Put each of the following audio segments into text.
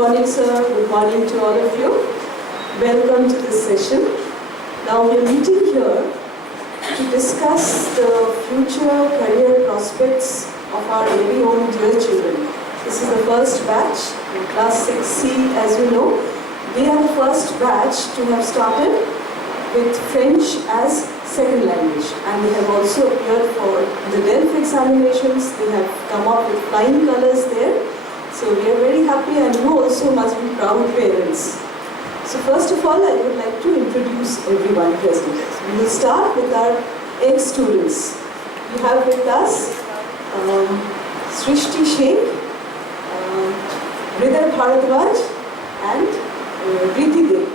morning, sir. Good morning to all of you. Welcome to this session. Now we are meeting here to discuss the future career prospects of our very own dear children. This is the first batch in class 6C, as you know. They are the first batch to have started with French as second language, and they have also appeared for the DELF examinations. They have come up with flying colors there. So we are very happy, and you also must be proud parents. So first of all, I would like to introduce everyone present. We will start with our ex-students. We have with us Srishti Sheikh, Hriday Bharadwaj, and Preeti Dev.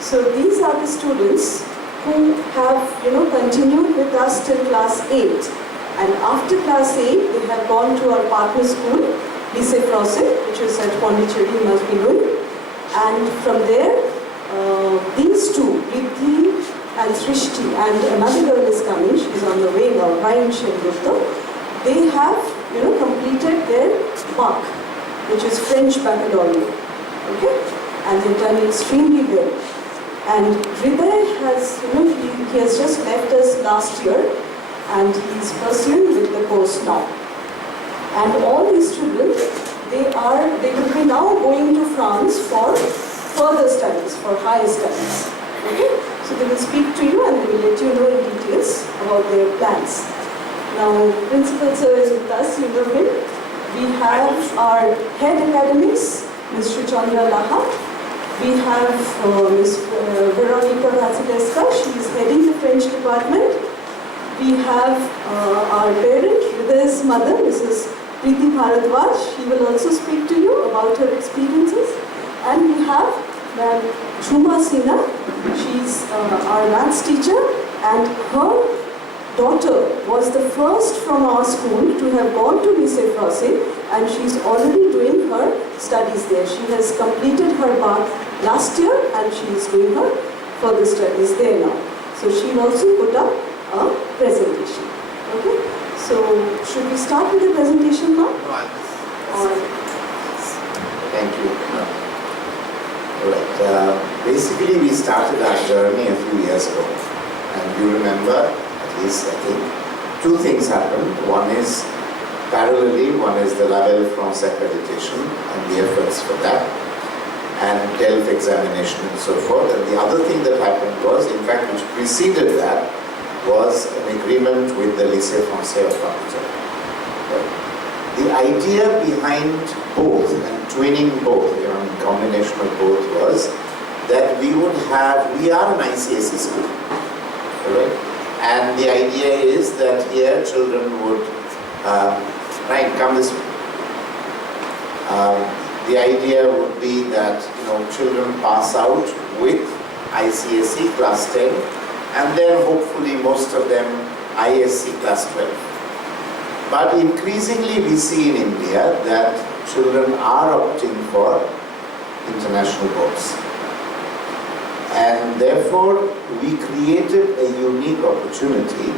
So these are the students who have continued with us till class 8. And after class 8, they have gone to our partner school, Lycée Français, which is at Pondicherry, you must be knowing. And from there, these two, Preeti and Srishti, and another girl is coming, she's on the way now, Ryan Shendutta. They have completed their BAC, which is French Baccalaureate. Okay? And they've done extremely well. And Hriday has, he has just left us last year, and he's pursuing with the course now. And all these children, they will be now going to France for further studies, for higher studies. Okay? So they will speak to you and they will let you know in details about their plans. Now, Principal Sir is with us, you know him. We have our head academics, Ms. Chandra Laha. We have Ms. Veronica Vasilevska, she is heading the French department. We have our parent, Hriday's mother, Mrs. Preeti Bharadwaj. She will also speak to you about her experiences. And we have Jhuma Sina. She's our maths teacher, and her daughter was the first from our school to have gone to Lycée Français, and she's already doing her studies there. She has completed her BAC last year, and she is doing her further studies there now. So she'll also put up a presentation. Okay? So should we start with the presentation now? Thank you. Alright, basically we started our journey a few years ago, and you remember, at least I think, two things happened. One is parallelly, one is the La Belle France accreditation and the efforts for that, and DELF examination and so forth. And the other thing that happened was, in fact, which preceded that, was an agreement with the Lycée Français of Pondicherry. The idea behind both and twinning both, in combination of both, was that we are an ICSE school, right? And the idea is that here children would, Ryan, come this way. The idea would be that children pass out with ICSE class 10, and then hopefully most of them ISC class 12. But increasingly we see in India that children are opting for international boards. And therefore we created a unique opportunity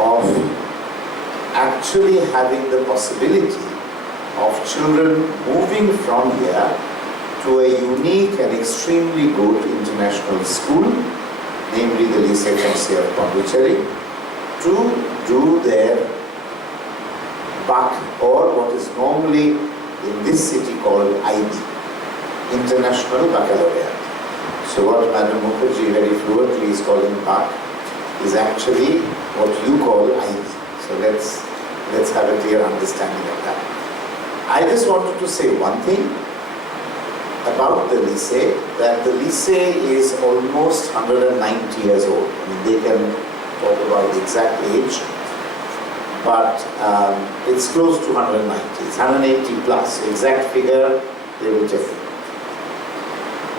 of actually having the possibility of children moving from here to a unique and extremely good international school, namely the Lycée Français of Pondicherry, to do their BAC, or what is normally in this city called IB, International Baccalaureate. So what Madam Mukherjee very fluently is calling BAC is actually what you call IB. So let's have a clear understanding of that. I just wanted to say one thing about the Lycée, that the Lycée is almost 190 years old. I mean, they can talk about the exact age, but it's close to 190. It's 180 plus. The exact figure they will tell you.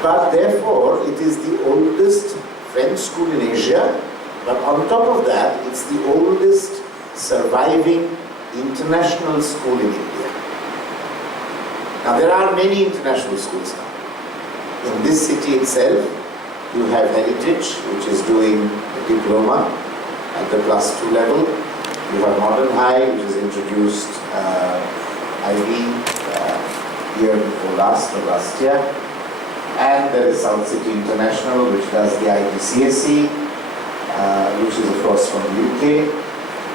But therefore, it is the oldest French school in Asia, but on top of that, it's the oldest surviving international school in India. Now, there are many international schools now. In this city itself, you have Heritage, which is doing a diploma at the +2 level. You have Modern High, which has introduced IB, year before last or last year. And there is South City International, which does the IGCSE, which is of course from the UK.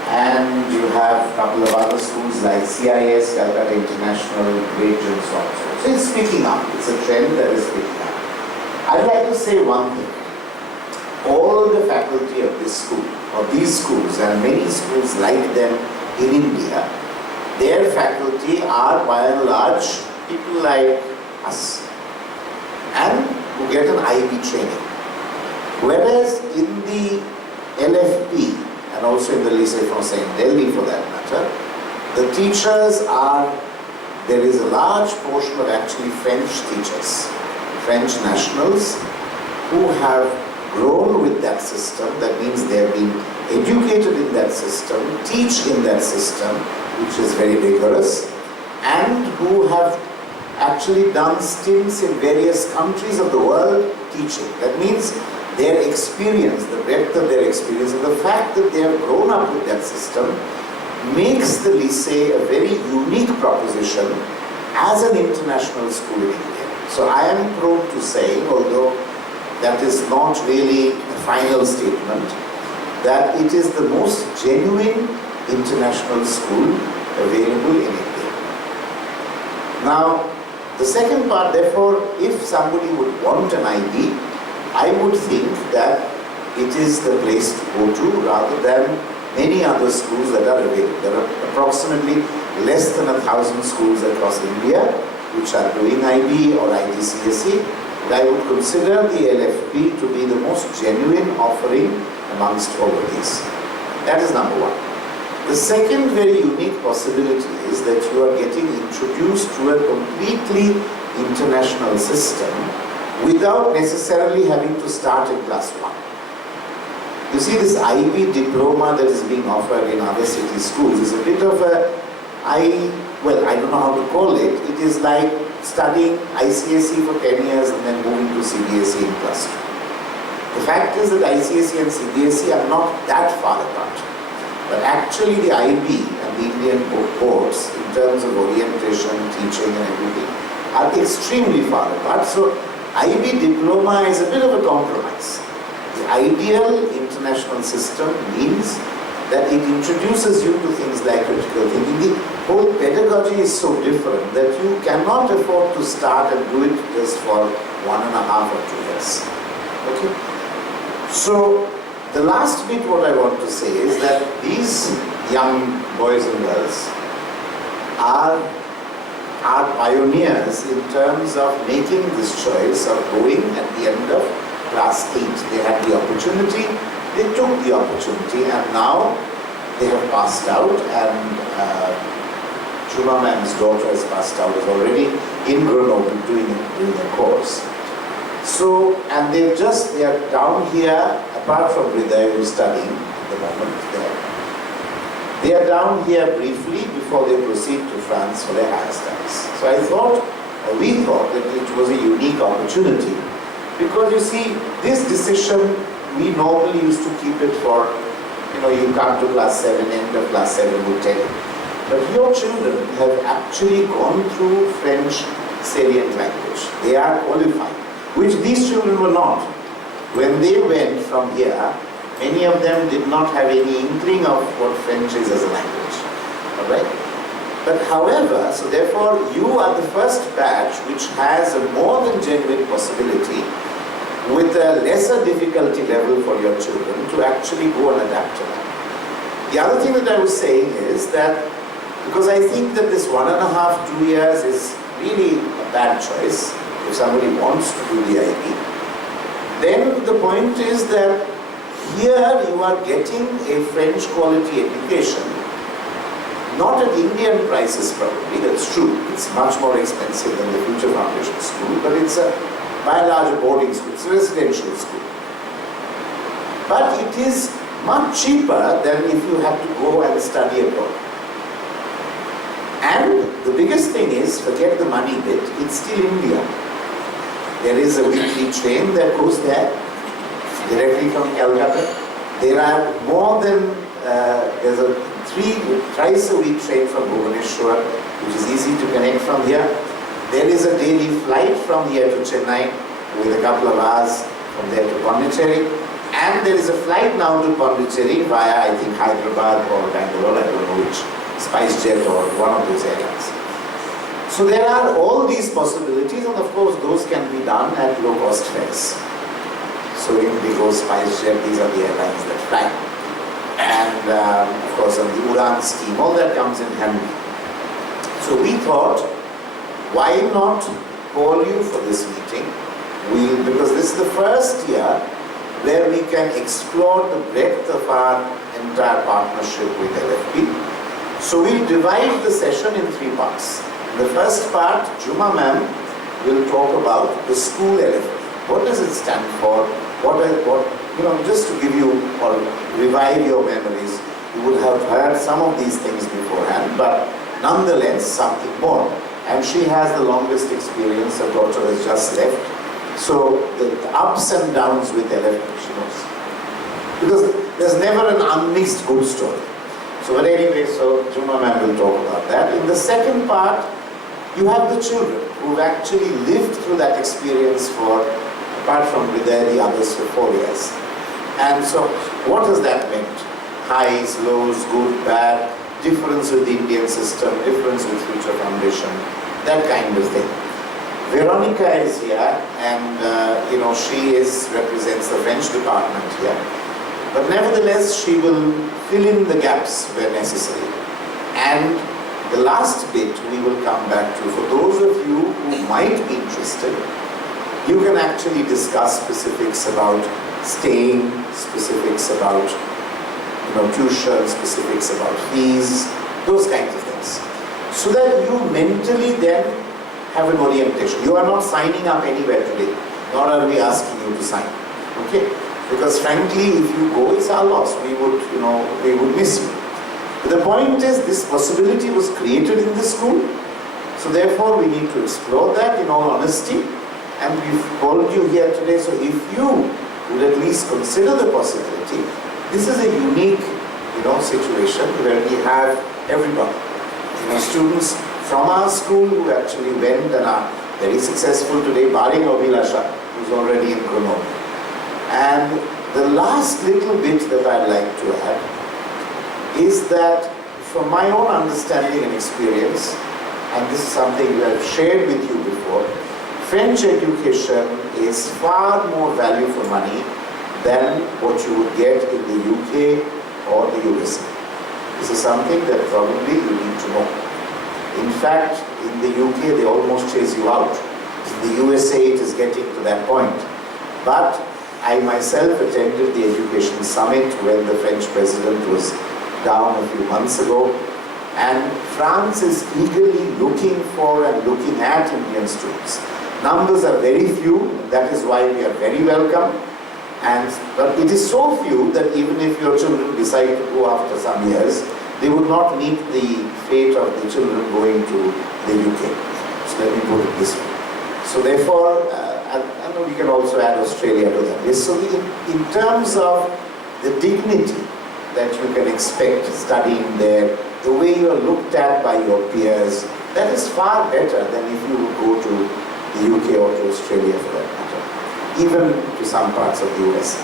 And you have a couple of other schools like CIS, Calcutta International, Great and so on. So it's picking up. It's a trend that is picking up. I'd like to say one thing. All the faculty of this school, of these schools, and many schools like them in India, their faculty are by and large people like us and who get an IB training. Whereas in the LFP, and also in the Lycée Français in Delhi for that matter, the teachers are, there is a large portion of actually French teachers, French nationals, who have grown with that system. That means they have been educated in that system, teach in that system, which is very rigorous, and who have actually done stints in various countries of the world teaching. That means their experience, the breadth of their experience, and the fact that they have grown up with that system makes the Lycée a very unique proposition as an international school in India. So I am prone to say, although that is not really a final statement, that it is the most genuine international school available in India. Now, the second part, therefore, if somebody would want an IB, I would think that it is the place to go to rather than many other schools that are available. There are approximately less than 1,000 schools across India which are doing IB or IGCSE. But I would consider the LFP to be the most genuine offering amongst all of these. That is number one. The second very unique possibility is that you are getting introduced to a completely international system without necessarily having to start in class 1. You see, this IB diploma that is being offered in other city schools is a bit of a, I don't know how to call it. It is like studying ICSE for 10 years and then moving to CBSE in class 2. The fact is that ICSE and CBSE are not that far apart. But actually the IB and the Indian boards, in terms of orientation, teaching and everything, are extremely far apart. So IB diploma is a bit of a compromise. The ideal international system means that it introduces you to things like critical thinking. The whole pedagogy is so different that you cannot afford to start and do it just for 1.5 or 2 years. Okay? So the last bit what I want to say is that these young boys and girls are pioneers in terms of making this choice of going at the end of class 8. They had the opportunity, they took the opportunity, and now they have passed out, and Shubha ma'am's daughter has passed out, is already in Grenoble doing a course. So, and they are down here, apart from Hriday, who is studying at the moment there. They are down here briefly before they proceed to France for their higher studies. So I thought, or we thought, that it was a unique opportunity. Because you see, this decision, we normally used to keep it for, you come to class 7, end of class 7, we'll tell you. But your children have actually gone through French salient language. They are qualified, which these children were not. When they went from here, many of them did not have any inkling of what French is as a language. Alright? But however, so therefore you are the first batch which has a more than genuine possibility with a lesser difficulty level for your children to actually go and adapt to that. The other thing that I was saying is that, because I think that this 1.5, 2 years is really a bad choice if somebody wants to do the IB, then the point is that here you are getting a French quality education, not at Indian prices probably, that's true, it's much more expensive than the Future Foundation School, but it's by and large a boarding school, it's a residential school. But it is much cheaper than if you have to go and study abroad. And the biggest thing is, forget the money bit, it's still India. There is a weekly train that goes there, directly from Calcutta. There are more than, there's a thrice a week train from Bhubaneswar, which is easy to connect from here. There is a daily flight from here to Chennai with a couple of hours from there to Pondicherry. And there is a flight now to Pondicherry via, I think, Hyderabad or Bangalore, I don't know which, SpiceJet or one of those airlines. So there are all these possibilities, and of course those can be done at low cost fares. So Indigo, SpiceJet, these are the airlines that fly. And of course on the Udan scheme, all that comes in handy. So we thought, why not call you for this meeting? Because this is the first year where we can explore the breadth of our entire partnership with LFP. So we'll divide the session in 3 parts. In the first part, Juma ma'am will talk about the school LFP. What does it stand for? Just to give you or revive your memories, you would have heard some of these things beforehand, but nonetheless something more. And she has the longest experience, her daughter has just left. So the ups and downs with LFP, she knows. Because there's never an unmixed good story. So but anyway, so Juma ma'am will talk about that. In the second part, you have the children who've actually lived through that experience for, apart from Hriday, the others for 4 years. And so what has that meant? Highs, lows, good, bad, difference with the Indian system, difference with Future Foundation, that kind of thing. Veronica is here, and she represents the French department here. But nevertheless, she will fill in the gaps where necessary. And the last bit we will come back to. For those of you who might be interested, you can actually discuss specifics about staying, specifics about tuition, specifics about fees, those kinds of things. So that you mentally then have an orientation. You are not signing up anywhere today, nor are we asking you to sign. Okay? Because frankly, if you go, it's our loss. We would miss you. But the point is, this possibility was created in this school. So therefore, we need to explore that in all honesty. And we've called you here today. So if you would at least consider the possibility, this is a unique, situation where we have everybody. Students from our school who actually went and are very successful today, barring Abhilasha, who's already in Grenoble. And the last little bit that I'd like to add is that from my own understanding and experience, and this is something that I've shared with you before, French education is far more value for money than what you would get in the UK or the USA. This is something that probably you need to know. In fact, in the UK they almost chase you out. In the USA it is getting to that point. But I myself attended the Education Summit when the French President was down a few months ago, and France is eagerly looking for and looking at Indian students. Numbers are very few, that is why we are very welcome. But it is so few that even if your children decide to go after some years, they would not meet the fate of the children going to the UK. So let me put it this way. So therefore, I know we can also add Australia to that list. So in terms of the dignity that you can expect studying there, the way you are looked at by your peers, that is far better than if you would go to the UK or to Australia for that matter, even to some parts of the US.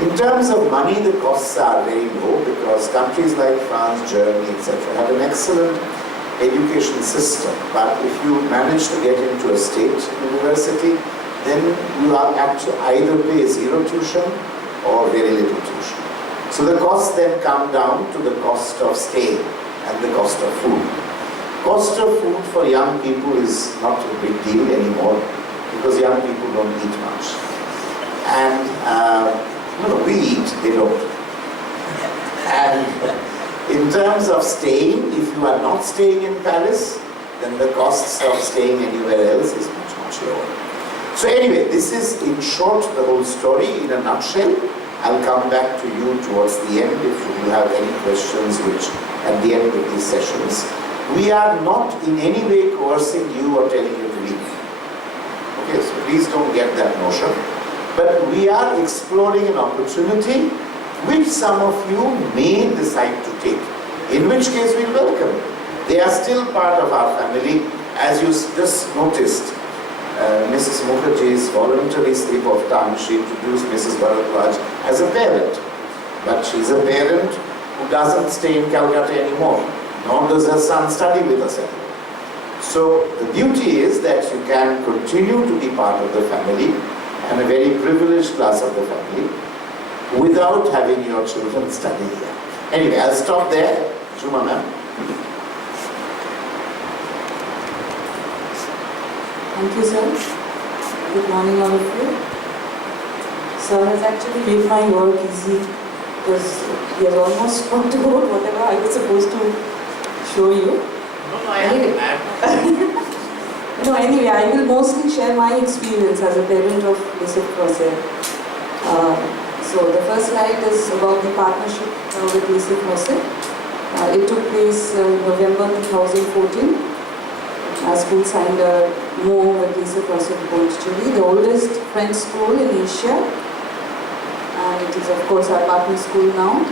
In terms of money, the costs are very low because countries like France, Germany, etc. have an excellent education system. But if you manage to get into a state university, then you are actually either pay zero tuition or very little tuition. So the costs then come down to the cost of stay and the cost of food. Cost of food for young people is not a big deal anymore because young people don't eat much. And we eat, they don't. And in terms of staying, if you are not staying in Paris, then the costs of staying anywhere else is much, much lower. So anyway, this is in short the whole story in a nutshell. I'll come back to you towards the end if you have any questions which at the end of these sessions. We are not in any way coercing you or telling you to leave. Okay, so please don't get that notion. But we are exploring an opportunity which some of you may decide to take, in which case we welcome. They are still part of our family as you just noticed, Mrs. Mukherjee's voluntary slip of tongue, she introduced Mrs. Bharadwaj as a parent. But she's a parent who doesn't stay in Calcutta anymore, nor does her son study with us anymore. So the beauty is that you can continue to be part of the family and a very privileged class of the family without having your children study here. Anyway, I'll stop there. Juma ma'am. Thank you, sir. Good morning, all of you. Sir has actually made my work easy because he has almost talked about whatever I was supposed to show you. Anyway, I will mostly share my experience as a parent of Lycée Français. So the first slide is about the partnership with Lycée Français. It took place in November 2014. Our school signed a MOU with Lycée Français de Pondicherry, the oldest French school in Asia, and it is of course our partner school now.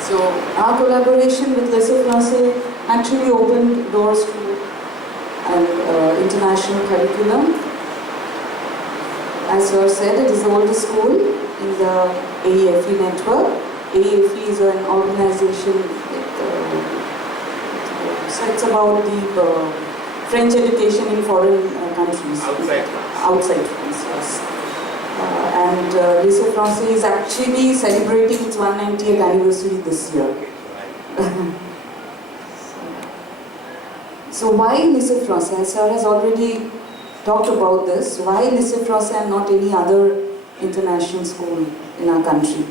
So our collaboration with Lycée Français actually opened doors to an international curriculum. As sir said, it is the oldest school in the AEFE network. AEFE is an organization so it's about the French education in foreign countries. Outside France, yes. And Lycée Français is actually celebrating its 190th anniversary this year. So why Lycée Français? Sir has already talked about this. Why Lycée Français and not any other international school in our country?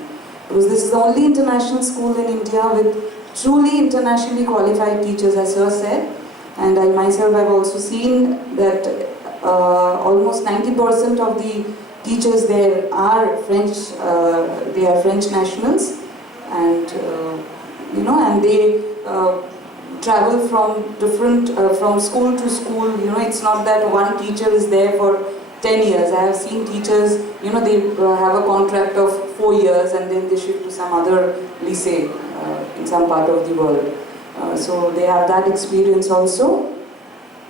Because this is the only international school in India with truly internationally qualified teachers, as sir said, and I myself have also seen that almost 90% of the teachers there are French. They are French nationals, and and they travel from different from school to school. It's not that one teacher is there for 10 years. I have seen teachers, they have a contract of 4 years and then they shift to some other lycée in some part of the world. So they have that experience also.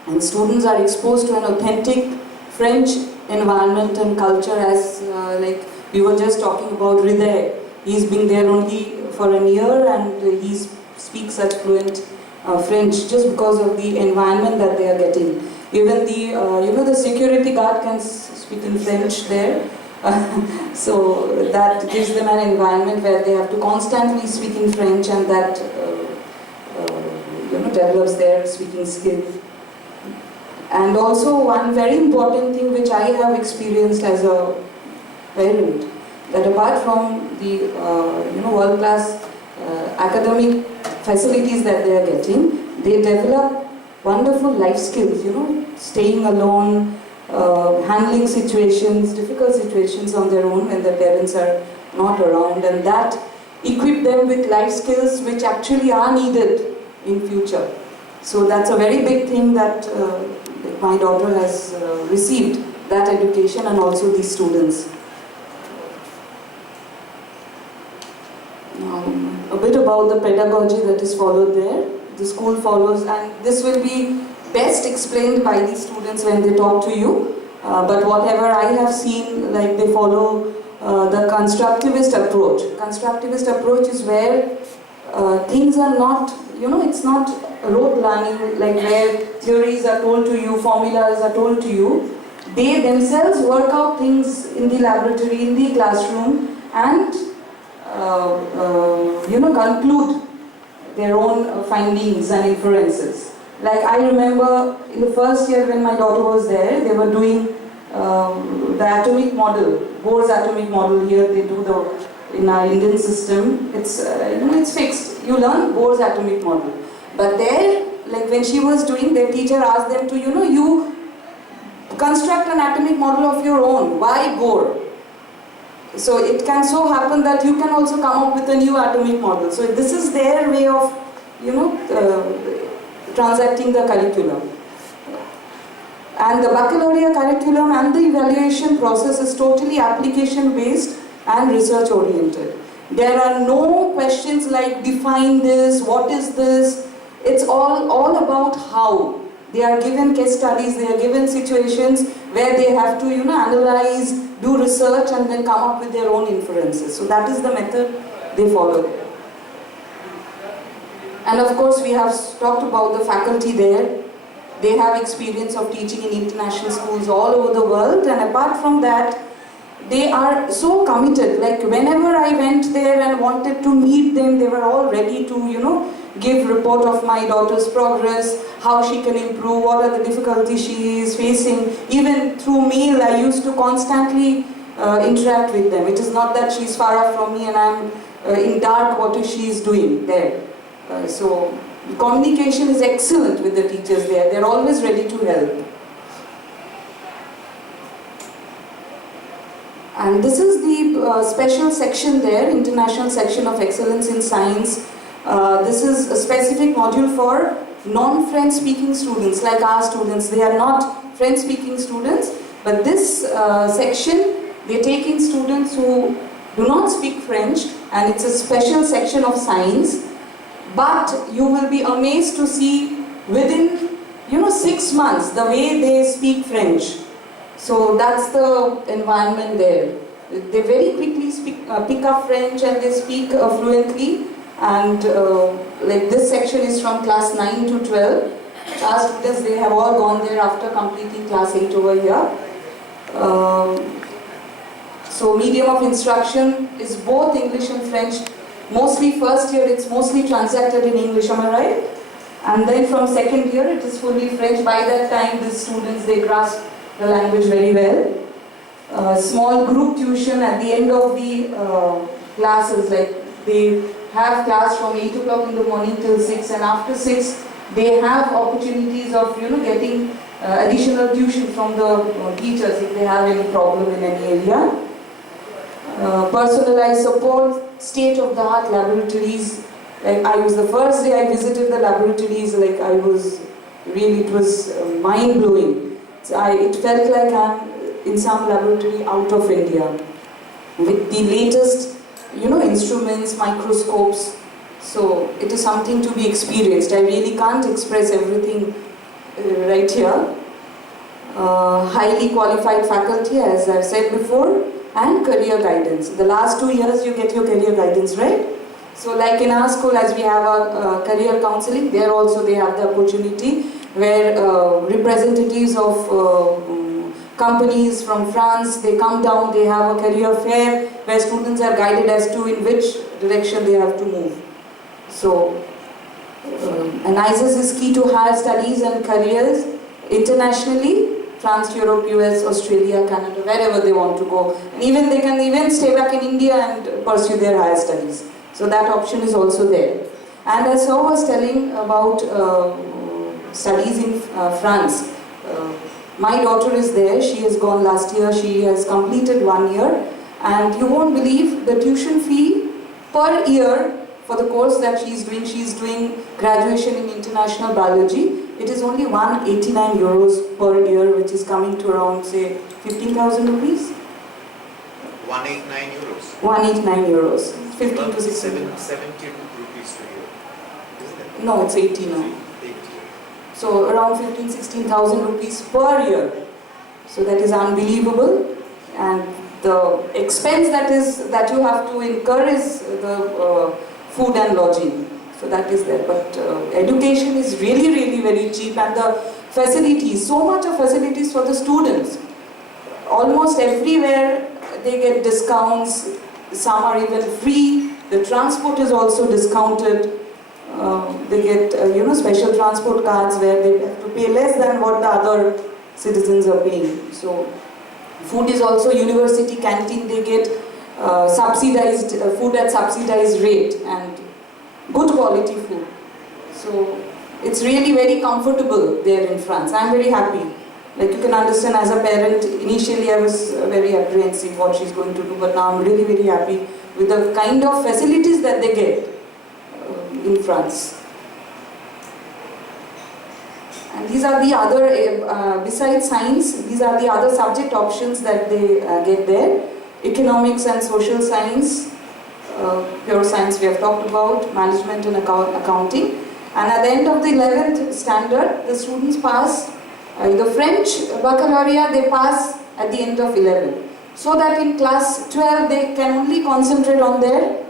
And students are exposed to an authentic French environment and culture, as like we were just talking about Hriday. He's been there only for a year and he speaks such fluent French just because of the environment that they are getting. Even the the security guard can speak in French there. So that gives them an environment where they have to constantly speak in French, and that develops their speaking skill. And also one very important thing which I have experienced as a parent, that apart from the world-class academic facilities that they are getting, they develop wonderful life skills, staying alone, handling situations, difficult situations on their own when their parents are not around, and that equip them with life skills which actually are needed in future. So that's a very big thing that my daughter has received, that education, and also these students. A bit about the pedagogy that is followed there. The school follows, and this will be best explained by the students when they talk to you. But whatever I have seen, like they follow the constructivist approach. Constructivist approach is where things are not, it's not rote learning, like where theories are told to you, formulas are told to you. They themselves work out things in the laboratory, in the classroom, and conclude their own findings and inferences. Like I remember in the first year when my daughter was there, they were doing the atomic model, Bohr's atomic model. Here they do in our Indian system, it's it's fixed. You learn Bohr's atomic model. But there, like when she was doing, their teacher asked them to, you construct an atomic model of your own. Why Bohr? So it can so happen that you can also come up with a new atomic model. So this is their way of, transacting the curriculum. And the baccalaureate curriculum and the evaluation process is totally application based and research oriented. There are no questions like define this, what is this. It's all about how. They are given case studies, they are given situations where they have to, analyze, do research and then come up with their own inferences. So that is the method they follow there. And of course we have talked about the faculty there. They have experience of teaching in international schools all over the world, and apart from that, they are so committed. Like whenever I went there and wanted to meet them, they were all ready to, give report of my daughter's progress, how she can improve, what are the difficulties she is facing. Even through mail, I used to constantly interact with them. It is not that she is far off from me and I am in dark what she is doing there. So communication is excellent with the teachers there. They are always ready to help. And this is the special section there, International Section of Excellence in Science. This is a specific module for non-French speaking students, like our students. They are not French speaking students, but this section, they take in students who do not speak French, and it's a special section of science. But you will be amazed to see within 6 months the way they speak French. So that's the environment there. They very quickly pick up French and they speak fluently. And like this section is from class 9 to 12. Our students, they have all gone there after completing class 8 over here. So medium of instruction is both English and French. Mostly first year it's mostly transacted in English, am I right? And then from second year it is fully French. By that time the students, they grasp the language very well. Small group tuition at the end of the classes, like they have class from 8 o'clock in the morning till 6, and after 6 they have opportunities of getting additional tuition from the teachers if they have any problem in any area. Personalized support, state-of-the-art laboratories. Like the first day I visited the laboratories, like I was really, it was mind-blowing. So it felt like I'm in some laboratory out of India with the latest instruments, microscopes. So it is something to be experienced. I really can't express everything right here. Highly qualified faculty, as I've said before, and career guidance. The last 2 years you get your career guidance, right? So like in our school, as we have our career counseling, there also they have the opportunity where representatives of companies from France, they come down, they have a career fair where students are guided as to in which direction they have to move. So, ANISES is key to higher studies and careers internationally, France, Europe, US, Australia, Canada, wherever they want to go. And even they can even stay back in India and pursue their higher studies. So that option is also there. And as I was telling about studies in France, my daughter is there. She has gone last year. She has completed 1 year. And you won't believe the tuition fee per year for the course that she is doing graduation in international biology. It is only 189 euros per year, which is coming to around, say, 15,000 rupees. 189 euros. 189 euros. 15 to 16. 72 rupees a year, isn't it? No, it's 80 now. 80. So around 16,000 rupees per year. So that is unbelievable. And the expense that you have to incur is the food and lodging. So that is there. But education is really, really very cheap, and the facilities, so much of facilities for the students. Almost everywhere they get discounts. Some are even free. The transport is also discounted. They get special transport cards where they have to pay less than what the other citizens are paying. So food is also university canteen. They get subsidized food at subsidized rate and good quality food. So it's really very comfortable there in France. I'm very happy. Like you can understand, as a parent, initially I was very apprehensive what she's going to do, but now I'm really very happy with the kind of facilities that they get in France. And these are the other, besides science, these are the other subject options that they get there. Economics and social science, pure science we have talked about, management and accounting. And at the end of the 11th standard, the students pass the French baccalaureate, they pass at the end of 11. So that in class 12, they can only concentrate on the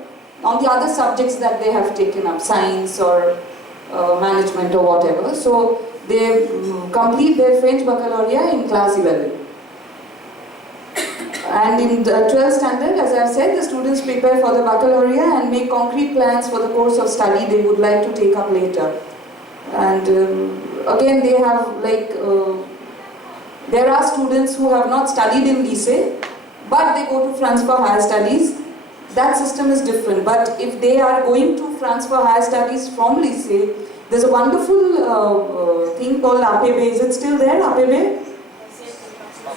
other subjects that they have taken up, science or management or whatever. So they complete their French baccalaureate in class 11. And in the 12th standard, as I have said, the students prepare for the baccalaureate and make concrete plans for the course of study they would like to take up later. And again, they have there are students who have not studied in lycée, but they go to France for higher studies. That system is different. But if they are going to France for higher studies from lycée, there's a wonderful thing called APB. Is it still there, APB?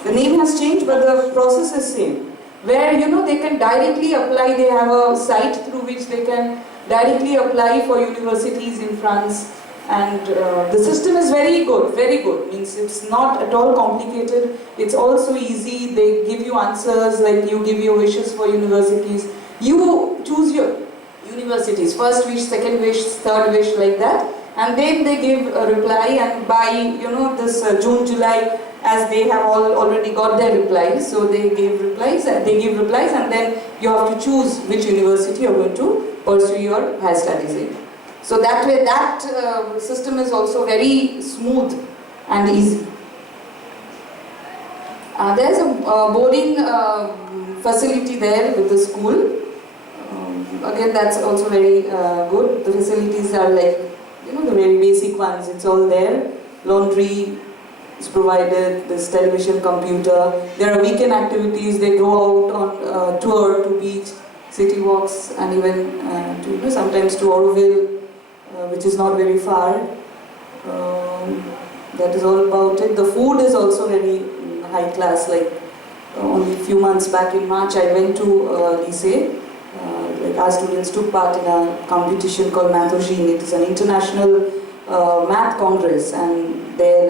The name has changed, but the process is same. Where, they can directly apply, they have a site through which they can directly apply for universities in France. And the system is very good, means it's not at all complicated, it's also easy, they give you answers, like you give your wishes for universities. You choose your universities, first wish, second wish, third wish, like that. And then they give a reply, and by, this June, July, as they have already got their replies, so they give replies, and then you have to choose which university you're going to pursue your higher studies in. So that way, that system is also very smooth and easy. There's a boarding facility there with the school. Again, that's also very good. The facilities are like, the very basic ones. It's all there. Laundry is provided, there's television, computer. There are weekend activities. They go out on tour to beach, city walks, and even sometimes to Auroville, which is not very far. That is all about it. The food is also very high class. Like only a few months back in March, I went to lycée. Our students took part in a competition called Mathogene. It is an international math congress, and there,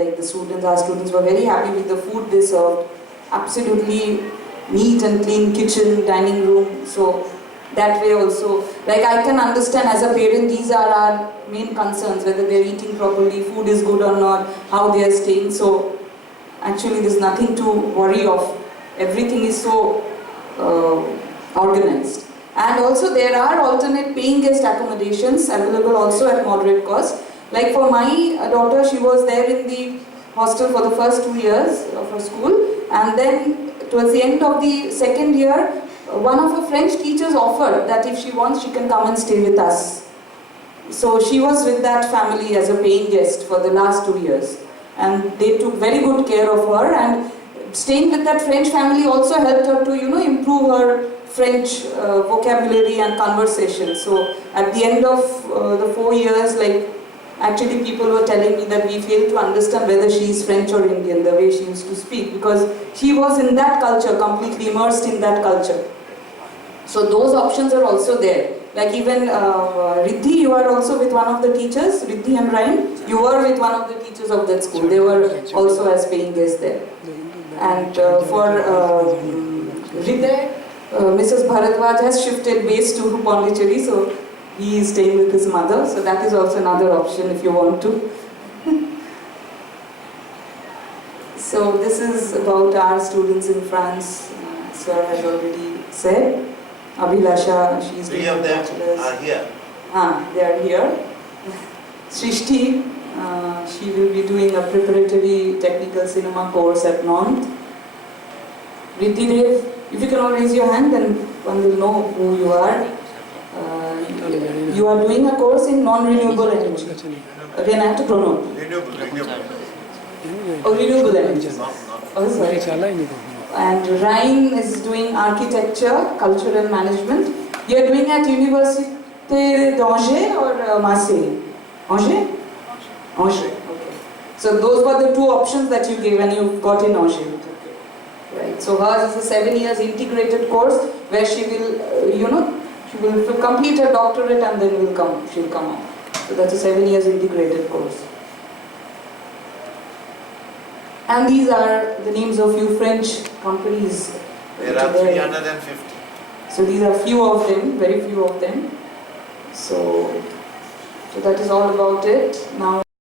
our students were very happy with the food they served. Absolutely neat and clean kitchen, dining room. So that way also, I can understand as a parent, these are our main concerns, whether they're eating properly, food is good or not, how they are staying. So actually there's nothing to worry of. Everything is so organized. And also there are alternate paying guest accommodations available also at moderate cost. Like for my daughter, she was there in the hostel for the first 2 years of her school, and then towards the end of the second year, one of her French teachers offered that if she wants, she can come and stay with us. So she was with that family as a paying guest for the last 2 years. And they took very good care of her, and staying with that French family also helped her to, improve her French vocabulary and conversation. So at the end of the 4 years, actually people were telling me that we failed to understand whether she is French or Indian, the way she used to speak, because she was in that culture, completely immersed in that culture. So those options are also there. Like even Riddhi, you are also with one of the teachers, Riddhi and Ryan, you were with one of the teachers of that school. They were also as paying guests there. And for Hriday, Mrs. Bharadwaj has shifted base to Pondicherry, so he is staying with his mother. So that is also another option if you want to. So this is about our students in France. Sir has already said. Abhilasha, she is doing her bachelor's. 3 of them are here. They are here. Srishti, she will be doing a preparatory technical cinema course at Nantes. Riddhidev, if you can all raise your hand, then one will know who you are. You are doing a course in non-renewable energy. Again, I have to pronounce. Renewable. Oh, renewable energy. Not. Oh, sorry. And Ryan is doing architecture, cultural management. You are doing at Université d'Angers or Marseille? Angers? Angers, okay. So those were the two options that you gave and you got in Angers. Right. So hers is a 7 years integrated course where she will, she will complete her doctorate and then she'll come out. So that's a 7 years integrated course. And these are the names of few French companies. There are 350. So these are few of them, very few of them. So So that is all about it. Now